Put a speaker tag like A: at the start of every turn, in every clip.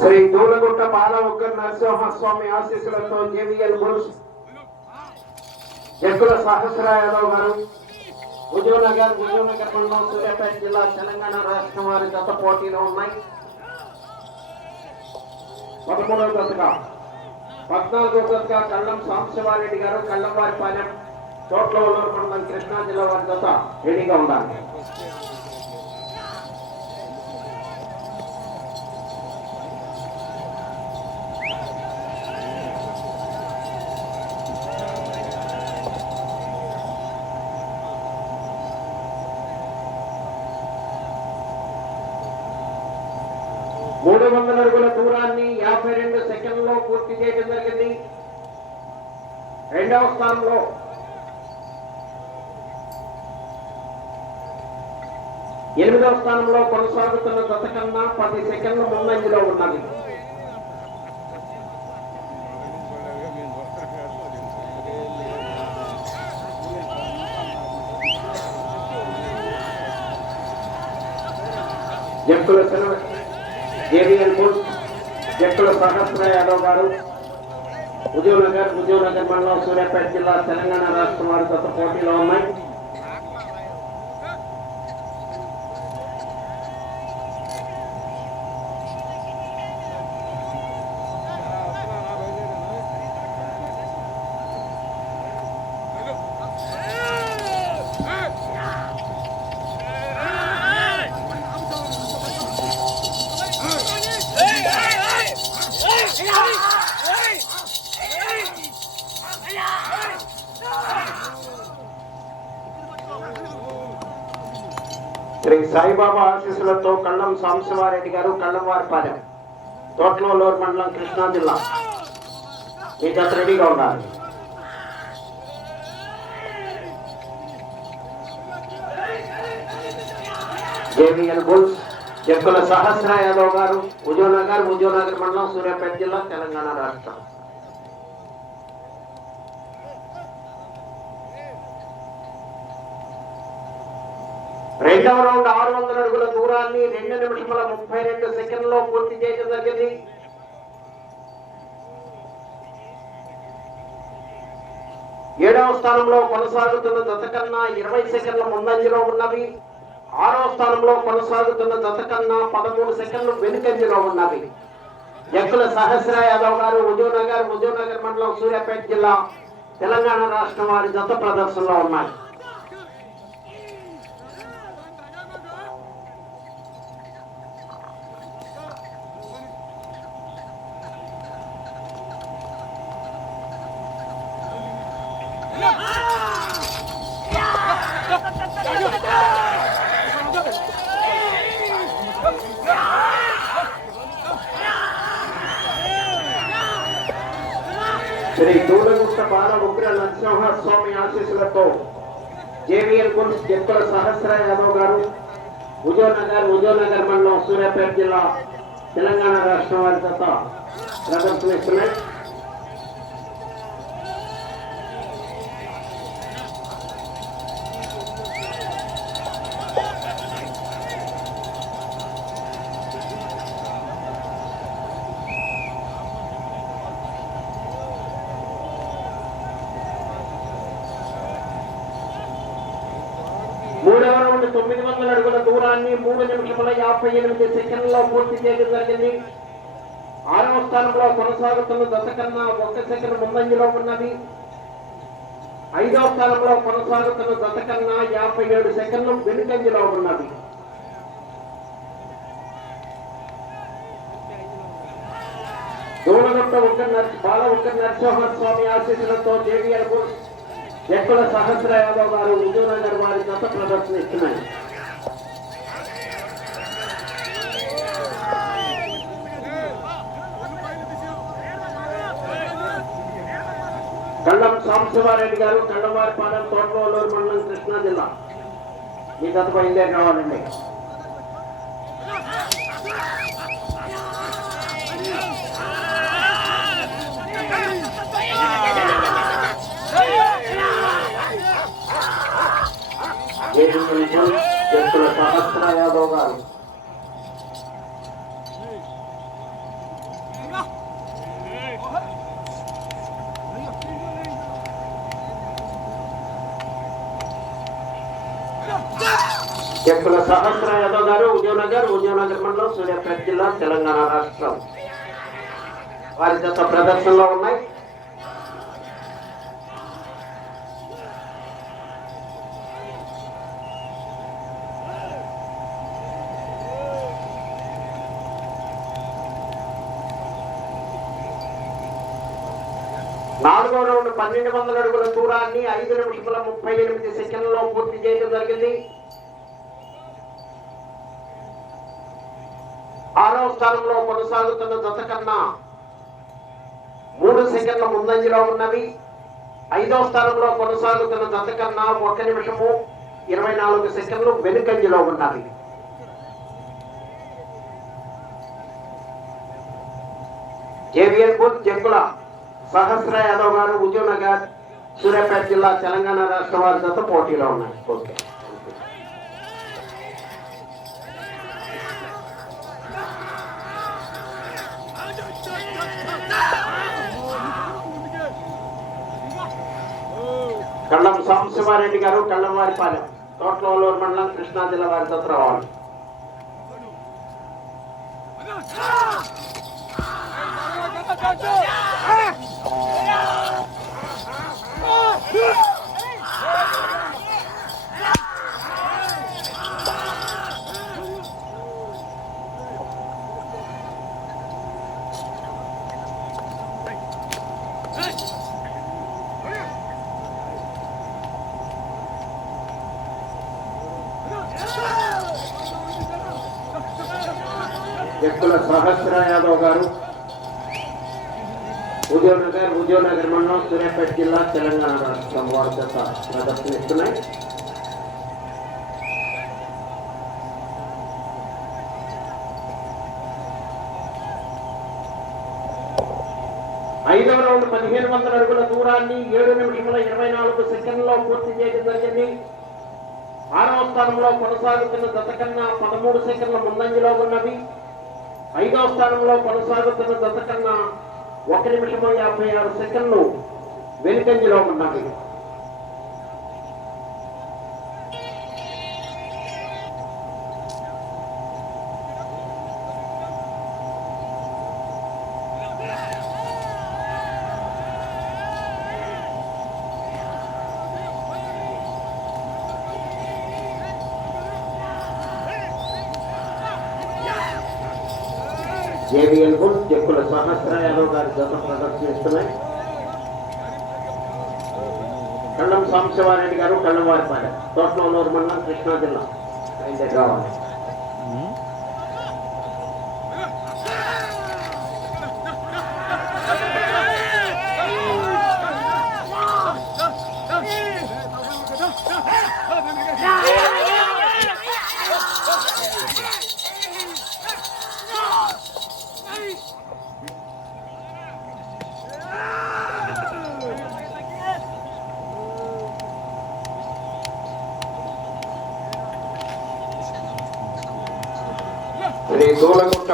A: శ్రీ దూలగుట్ట బాల నరసింహస్వామి ఆశీస్సులతో JVL bulls ఎక్కుల సహస్ర గారు హుజూర్నగర్ హుజూర్నగర్ మండలం సూర్యాపేట జిల్లా తెలంగాణ రాష్ట్రం వారి గత పోటీలో ఉన్నాయి. పదమూడవ దశగా పద్నాలుగో దశగా కళ్ళం సాంశివారెడ్డి గారు కళ్ళం వారి పాలెం చోట్ల మండలం కృష్ణా జిల్లా వారి జత రెడీగా ఉండాలి. మూడు వందల అడుగుల దూరాన్ని యాభై రెండు సెకండ్లో పూర్తి చేయడం జరిగింది. రెండవ స్థానంలో ఎనిమిదవ స్థానంలో కొనసాగుతున్న జత కన్నా పది సెకండ్లు ముందంజలో ఉన్నది. జంకుల సెలవు జేబీఎల్ ఫుడ్ జక్కుల సహస్ర యాదవ్ గారు హుజూర్నగర్ హుజూర్నగర్ మండలం సూర్యాపేట జిల్లా తెలంగాణ రాష్ట్రం వారి గత పోటీలో ఉన్నాయి. శ్రీ సాయిబాబా ఆశీస్సులతో కళ్ళం సాంశివారెడ్డి గారు కళ్ళంవారిపాలెం తోటలూరు మండలం కృష్ణా జిల్లా. మీ జత రెడీగా ఉండాలి. జేబీఎల్ బుల్స్ జక్కుల సహస్ర యాదవ్ గారు ఉజయనగర్ ఉజయనగర్ మండలం సూర్యాపేట జిల్లా తెలంగాణ రాష్ట్రం. రెండవ రౌండ్ ఆరు వందల అడుగుల దూరాన్ని రెండు నిమిషముల ముప్పై రెండు సెకండ్లో పూర్తి చేయడం జరిగింది. ఏడవ స్థానంలో కొనసాగుతున్న జత కన్నా ఇరవై సెకండ్ల ముందంజలో ఉన్నవి. ఆరవ స్థానంలో కొనసాగుతున్న జత కన్నా పదమూడు సెకండ్లు వెనుకంజలో ఉన్నవి. ఎక్కుల సహస్ర యాదవ్ గారు హుజూర్నగర్ హుజూర్నగర్ మండలం సూర్యాపేట జిల్లా తెలంగాణ రాష్ట్రం వారి జత ప్రదర్శనలో ఉన్నాయి. శ్రీ దూడగుట్ట బాల ఉగ్ర నరసింహ స్వామి ఆశీస్సులతో జేవిఎల్ గుల్స్ జక్కుల సహస్ర యాదవ్ గారు ఉజయనగర్ ఉజయనగర్ మండలం సూర్యాపేట జిల్లా తెలంగాణ రాష్ట్రం వారి జత ప్రదర్శనిస్తున్నాయి మూడవ రౌండ్ తొమ్మిది వందల అడుగుల దూరాన్ని మూడు నిమిషముల యాభై ఎనిమిది సెకండ్లో పూర్తి చేయడం జరిగింది. ఆరవ స్థానంలో కొనసాగుతున్న దశ కన్నా ఒక్క సెకండ్ ముందంజలో ఉన్నది. ఐదవ స్థానంలో కొనసాగుతున్న దశ కన్నా యాభై ఏడు సెకండ్లు వెనుకంజలో ఉన్నది. దూడగొట్ట ఒక్క నర్సి బాల ఒక్క నరసింహస్వామి ఆశీస్సులతో జేవిఎల్ బుల్స్ ఎక్కడ సహస్ర యాదవ్ గారు విజయనగర్ వారి గత ప్రదర్శన ఇస్తున్నాయి. కళ్ళం సాంబశివారెడ్డి గారు కళ్ళవారిపాలెం తోటలూరు మండలం కృష్ణా జిల్లా. ఈ గత బయలుదేరి రావాలండి. ladies and gentlemen, just for the top of the trial, go on. Kepala Sahasra Yadogaru, Ujian Nagar, Ujian Nagar Mandor, Surya Kajilan, Telangana Rastra. Wajah పన్నెండు వందల అడుగుల దూరాన్ని ఐదు నిమిషముల ముప్పై ఎనిమిది సెకండ్లో పూర్తి చేయడం జరిగింది. ఆరవ స్థానంలో కొనసాగుతున్న జత కన్నా మూడు సెకండ్ల ముందంజలో ఉన్నవి. ఐదవ స్థానంలో కొనసాగుతున్న జత కన్నా ఒక నిమిషము ఇరవై నాలుగు సెకండ్లు వెనుకంజలో ఉన్నవి. కేవీఎల్ బుల్ జంకుల సహస్ర యాదవ్ గారు ఉద్యోనగర్ సూర్యాపేట జిల్లా తెలంగాణ రాష్ట్ర వారి జత పోటీలో ఉన్నాయి ఓకే. కళ్ళం సాంబశివారెడ్డి గారు కళ్ళంవారిపాలెం తోట్లవలూరు మండలం కృష్ణా జిల్లా వారి జత రావాలి. వ్యక్తుల సహస్ర యాదవ్ గారు ఉద్యోగనగర్ ఉద్యోగనగర్ మండలం సూర్యాపేట జిల్లా తెలంగాణ రాష్ట్రం వారి ప్రదర్శనిస్తున్నాయి. ఐదవ రౌండ్ పదిహేను వందల అడుగుల దూరాన్ని ఏడు నిమిషముల ఇరవై నాలుగు సెకండ్లో పూర్తి చేయడం జరిగింది. ఆరవ స్థానంలో కొనసాగుతున్న జత కన్నా పదమూడు సెకండ్ల ముందంజలో ఉన్నవి. ఐదవ స్థానంలో కొనసాగుతున్న జత కన్నా ఒక నిమిషము యాభై ఆరు సెకండ్లు వెనుకంజలో ఉన్నవి జేవిఎల్ బుల్ చెక్కుల సహస్ర యాదవ్ గారి జత ప్రదర్శనిస్తున్నాయి కళ్ళం సాంబశివారెడ్డి గారు కళ్ళవారిపాలెం తోటలూరు మండలం కృష్ణా జిల్లా. అయితే కావాలి.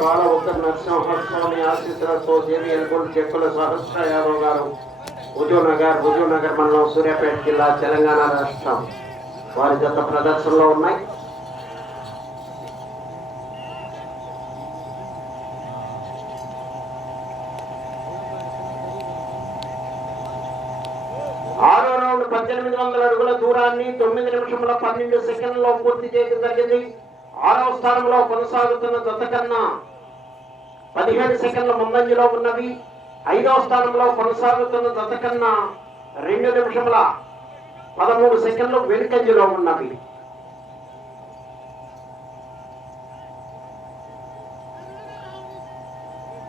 A: బాల ఉత్తర నరసింహస్వామి ఆశీస్సులతో జేవిఎల్ బుల్ చెక్కుల సహస్ర యాదవ్ గారు హుజూర్నగర్ హుజూర్నగర్ మండలం సూర్యాపేట జిల్లా తెలంగాణ రాష్ట్రం. వారి గత ప్రదర్శనలో ఉన్నాయి. ఆరో రౌండ్ పద్దెనిమిది వందల అడుగుల దూరాన్ని తొమ్మిది నిమిషముల పన్నెండు సెకండ్లో పూర్తి చేయడం జరిగింది. ఆరో స్థానంలో కొనసాగుతున్న జత కన్నా పదిహేను సెకండ్ల ముందంజలో ఉన్నవి. ఐదవ స్థానంలో కొనసాగుతున్న జత కన్నా రెండు నిమిషముల పదమూడు సెకండ్లు వెనుకంజలో ఉన్నవి.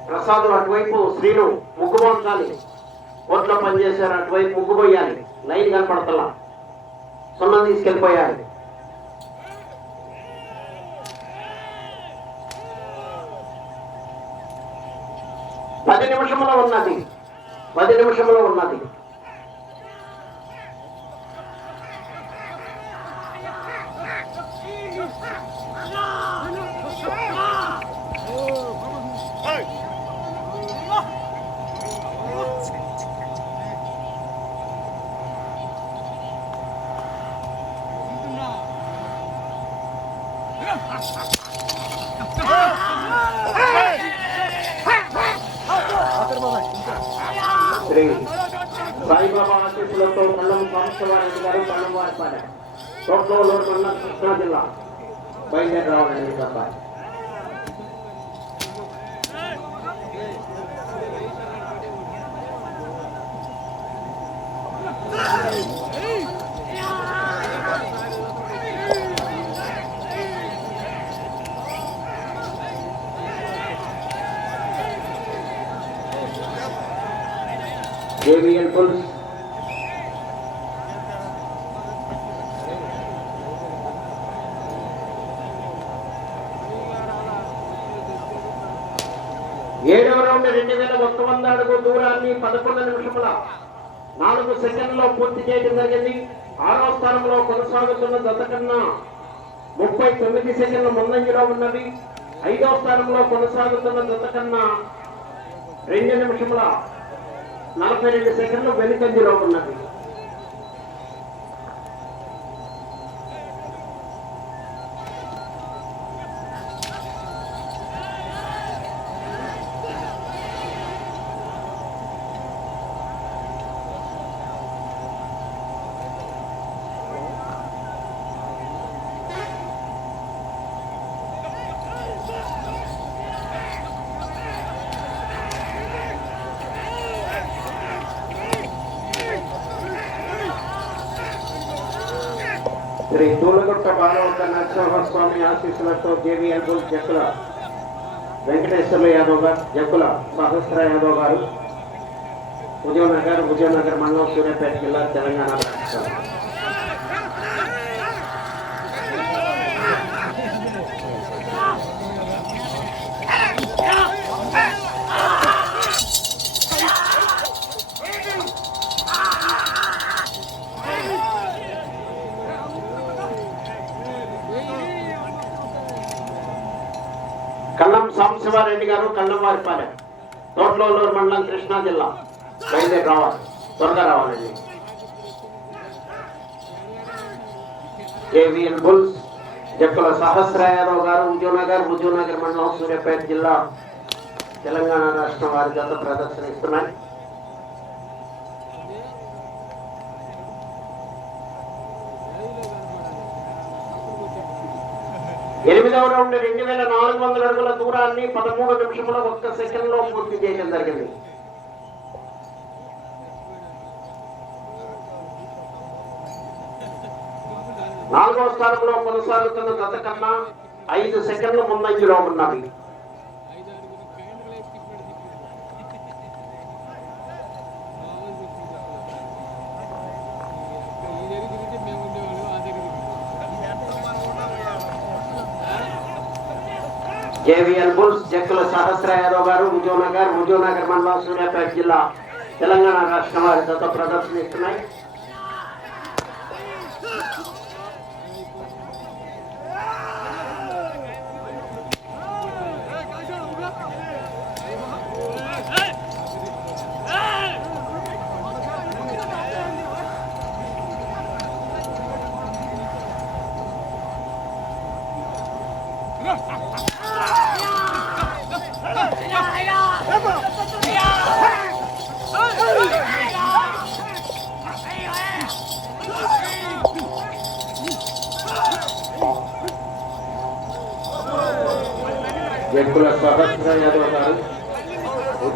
A: ప్రసాద్ అటువైపు శ్రీను ముగ్గు పోంచాలి. పనిచేశారు అటువైపు ముగ్గుపోయాలి లైన్ కనపడతలా. సున్నం తీసుకెళ్ళిపోయాలి నిమిషంలో నిమిషములో ఉన్నది. పది నిమిషంలో ఉన్నది. గారు కళ్ళం వారిపాడ తోటలో మండలం కృష్ణా జిల్లా బయలుదేరి రావాలండి తప్ప జేవిఎల్ పుల్స్ ఏడవ రెండు వేల ఒక్క వంద అడుగు దూరాన్ని పదకొండు నిమిషముల నాలుగు సెకండ్లో పూర్తి చేయడం జరిగింది. ఆరో స్థానంలో కొనసాగుతున్న జత కన్నా ముప్పై తొమ్మిది సెకండ్ల ముందంజలో ఉన్నవి. ఐదో స్థానంలో కొనసాగుతున్న జత కన్నా రెండు నిమిషముల నలభై రెండు సెకండ్లు వెనుకంజలో ఉన్నది శ్రీ దూలగుట్ట బాలవంత నరసింహస్వామి ఆశీస్సులతో జేవిఎల్ బుల్ జక్కుల వెంకటేశ్వర్ల యాదవ్ గారు జక్కుల సహస్ర యాదవ్ గారు ఉదయనగర్ ఉదయనగర్ మండలం సూర్యాపేట జిల్లా తెలంగాణ రాష్ట్రం. కల్లం గారు కల్లం వారిపాలెం తోటలూరు మండలం కృష్ణా జిల్లా బయలుదేరి రావాలి త్వరగా రావాలండి. ఏవిఎన్ బుల్స్ జక్కుల సహస్ర గారు ఉద్యోనగర్ ఉద్యోనగర్ మండలం సూర్యాపేట జిల్లా తెలంగాణ రాష్ట్రం వారి గత ప్రదర్శన ప్రదర్శనిస్తున్నాయి ఎనిమిదవ రౌండ్ రెండు వేల నాలుగు వందల అడుగుల దూరాన్ని పదమూడు నిమిషముల ఒక్క సెకండ్లో పూర్తి చేయడం జరిగింది. నాలుగవ స్థానంలో కొనసాగుతున్న గత కన్నా ఐదు సెకండ్లు ముందంజలో ఉన్నవి. జేవిఎల్ బుల్స్ జక్కుల సహస్ర యాదవ్ గారు విజయనగర్ విజయనగర్ మండలం సూర్యాపేట జిల్లా తెలంగాణ రాష్ట్రం వారి జత ప్రదర్శనిస్తున్నాయి.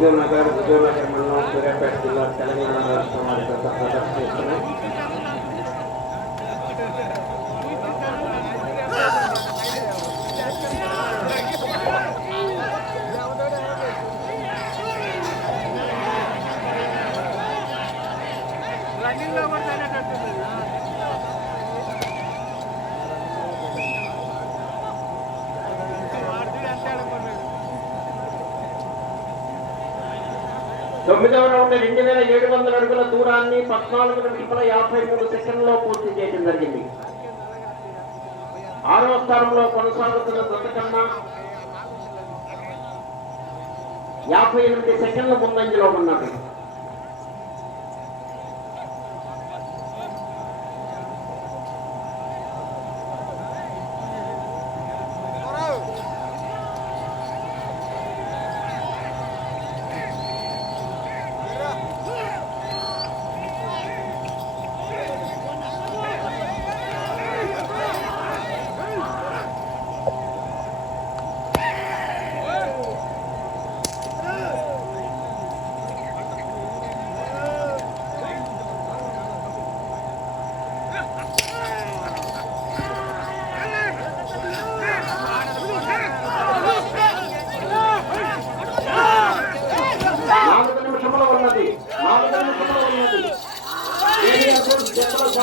A: విజయనగర్ విజయనగర్ మండలం సూర్యాపేట జిల్లా తెలంగాణ రాష్ట్రం వారి జత తొమ్మిదవ రౌండ్ రెండు వేల ఏడు వందల అడుగుల దూరాన్ని పద్నాలుగు నిమిషముల యాభై మూడు సెకండ్లో పూర్తి చేయడం జరిగింది. ఆరవ స్థానంలో కొనసాగుతున్న జత యాభై ఎనిమిది సెకండ్ల ముందంజలో ఉన్నది.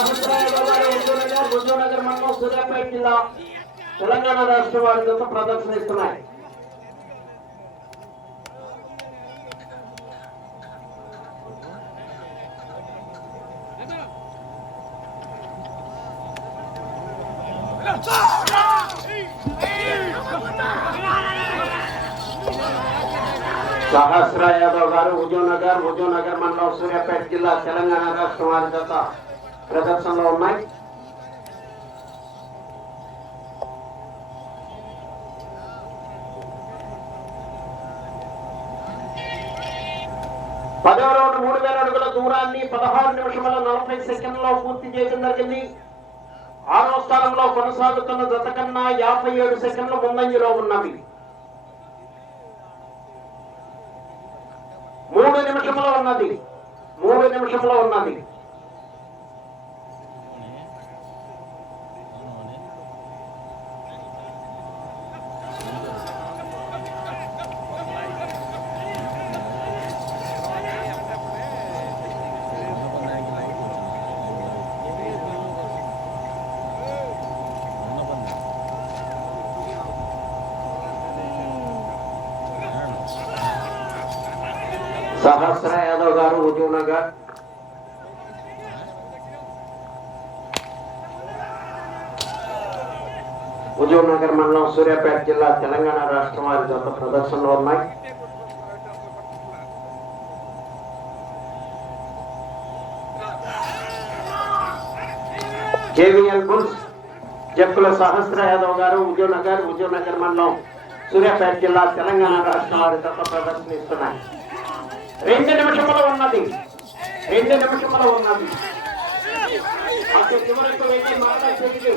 A: సహస్రాయాదవ్ మండలం సూర్యాపేట జిల్లా తెలంగాణ రాష్ట్ర వారి జత ప్రదర్శనిస్తున్నాయి. సహస్ర యాదవ్ గారు హుజూర్నగర్ హుజూర్నగర్ మండలం సూర్యాపేట జిల్లా తెలంగాణ రాష్ట్రం వారి జత ప్రదర్శనలో ఉన్నాయి. పదవ రౌండ్ మూడు వేల అడుగుల దూరాన్ని పదహారు నిమిషముల నలభై సెకండ్లో పూర్తి చేయడం జరిగింది. ఆరో స్థానంలో కొనసాగుతున్న జత కన్నా యాభై ఏడు సెకండ్ల ముందంజలో ఉన్నవి. మూడు నిమిషంలో ఉన్నది. మూడు నిమిషంలో ఉన్నది. సహస్ర యాదవ్ గారు హుజూర్నగర్ హుజూర్నగర్ మండలం సూర్యాపేట జిల్లా తెలంగాణ రాష్ట్రం వారి జత ప్రదర్శనలో ఉన్నాయి. జేవిఎల్ బుల్స్ జక్కుల సహస్ర యాదవ్ గారు హుజూర్నగర్ హుజూర్నగర్ మండలం సూర్యాపేట జిల్లా తెలంగాణ రాష్ట్రం వారి జత ప్రదర్శనిస్తున్నాయి. రెండు నిమిషముల ఉన్నది. రెండు నిమిషముల ఉన్నది. అటు చివరకు వెళ్ళి మరలా తిరిగి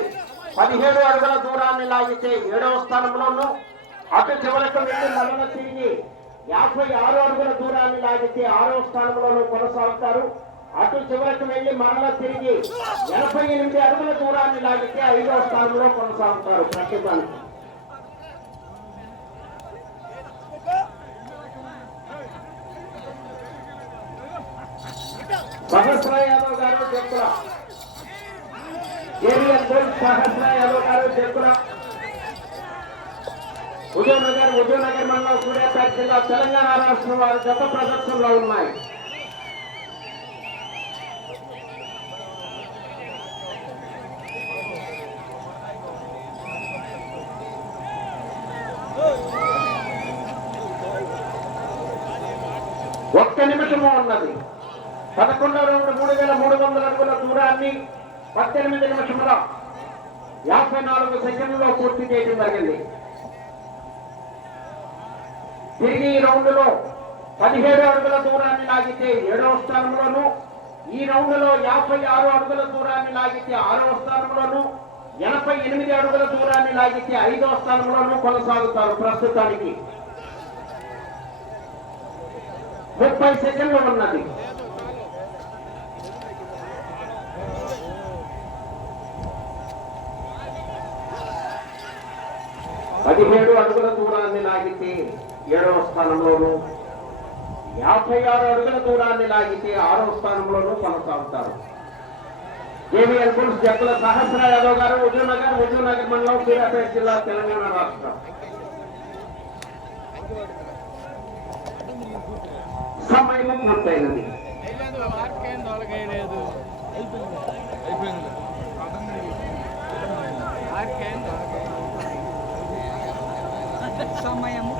A: పదిహేడు అడుగుల దూరాన్ని లాగితే ఏడవ స్థానంలోను అటు చివరకు వెళ్ళి మరణ తిరిగి యాభై ఆరు అడుగుల దూరాన్ని లాగితే ఆరో స్థానంలోను కొనసాగుతారు. అటు చివరకు వెళ్ళి మరల తిరిగి ఎనభై ఎనిమిది అడుగుల దూరాన్ని లాగితే ఐదవ స్థానంలో కొనసాగుతారు ప్రస్తుతానికి సహస్ర యాదవ్ గారు చెప్పుల. ఏరియల్ గోల్డ్ సహస్ర యాదవ్ గారు చెప్పుల. హుజూర్నగర్ హుజూర్నగర్ మండలం సూర్యాపేట జిల్లా తెలంగాణ రాష్ట్రం వారి గత ప్రదర్శనలో ఉన్నాయి. ఒక్క నిమిషము ఉన్నది. పదకొండవ రౌండ్ మూడు వేల మూడు వందల అడుగుల దూరాన్ని పద్దెనిమిది నిమిషముల యాభై నాలుగు సెకండ్లలో పూర్తి చేయడం జరిగింది. తిరిగి ఈ రౌండ్లో పదిహేడు అడుగుల దూరాన్ని లాగితే ఏడవ స్థానంలోను ఈ రౌండ్లో యాభై ఆరు అడుగుల దూరాన్ని లాగితే ఆరవ స్థానంలోను ఎనభై ఎనిమిది అడుగుల దూరాన్ని లాగితే ఐదవ స్థానంలోనూ కొనసాగుతారు ప్రస్తుతానికి. ముప్పై సెకండ్లు ఉన్నది. పదిహేడు అడుగుల దూరాన్ని లాగితే ఏడవ స్థానంలోను యాభై ఆరు అడుగుల దూరాన్ని లాగితే ఆరవ స్థానంలోనూ కొనసాగుతారు. జేవీఎల్ బుల్స్ జగ్గుల సహస్ర యాదవ్ గారు హుజూర్నగర్ హుజూర్నగర్ మండలం సూర్యాపేట జిల్లా తెలంగాణ రాష్ట్రం. సమయం పూర్తయినది.
B: అయిపోయింది. સમય
C: અમુક